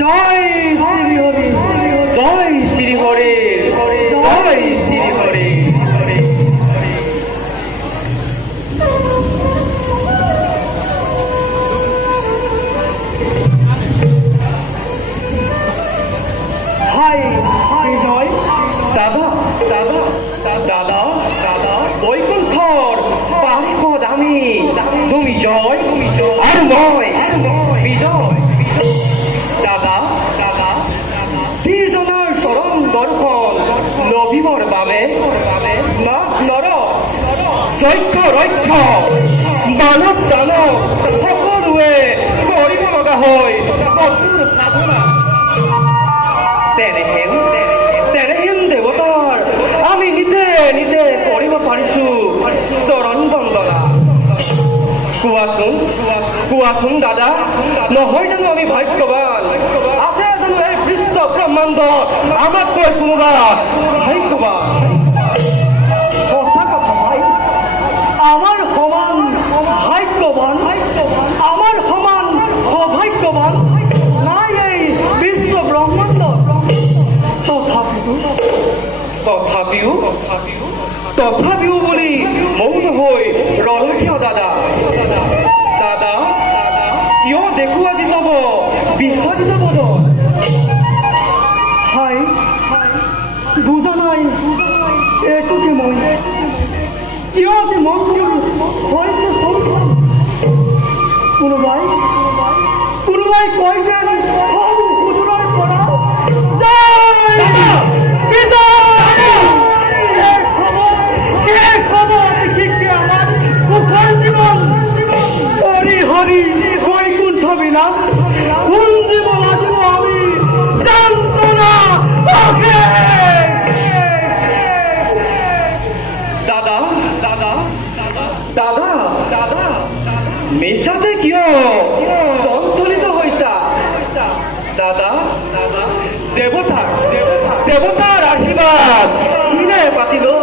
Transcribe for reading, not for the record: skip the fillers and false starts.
জয় শ্রী হরি, জয় শ্রী হরি, জয় Shri Hari. High বিজয়। দাদা দাদা দাদা দাদা বৈকুণ্ঠর পারিপদ আমি, তুমি জয় আর মই বিজয়। দাদা দাদা দুজনের চরণ দর্শন লভিবৰ বাবে নর চৈক্য ৰক্ষ মানৱ দানৱ সকলোৱে কৰিব লগা হয় কঠোৰ সাধনা। তেনেহেন দেৱতাৰ আমি নিজে নিজে কৰিব পাৰিছো চৰণ বন্দনা। কোৱাচোন দাদা, নহয় জানো আমি ভাগ্যৱান? আছে জানো এই বিশ্ব ব্ৰহ্মাণ্ডত আমাতকৈ কোনোবা ভাগ্যৱান? সঁচা কথা ভাই, আমার সমান ভাগ্যবান, আমার সমান সৌভাগ্যবান নাই এই বিশ্ব ব্রহ্মাণ্ড। তথাপিও বুলি মৌন হৈ ৰলো কিয় দাদা? দাদা কিয় দেখো আজি যাব বিহারিত বদন? হাই বুঝা নাই এটুকে মই কিয় যে মনটো হৈছে চঞ্চল। কোনোবাই কয় যেন সৌ সুদূৰৰ পৰা জয় বিজয়। কে খবৰ দেখিকে আমাৰ সুখৰ জীৱন হৰি হৰি বৈকুণ্ঠ বিলাস কুঞ্জিব লাগিব আমি যন্ত্ৰণা দাদা দাদা দাদা দাদা মিছাতে কিয় সঞ্চলিত হৈছা? দাদা দেৱতাৰ আশীৰ্বাদ কিনে পাতিলো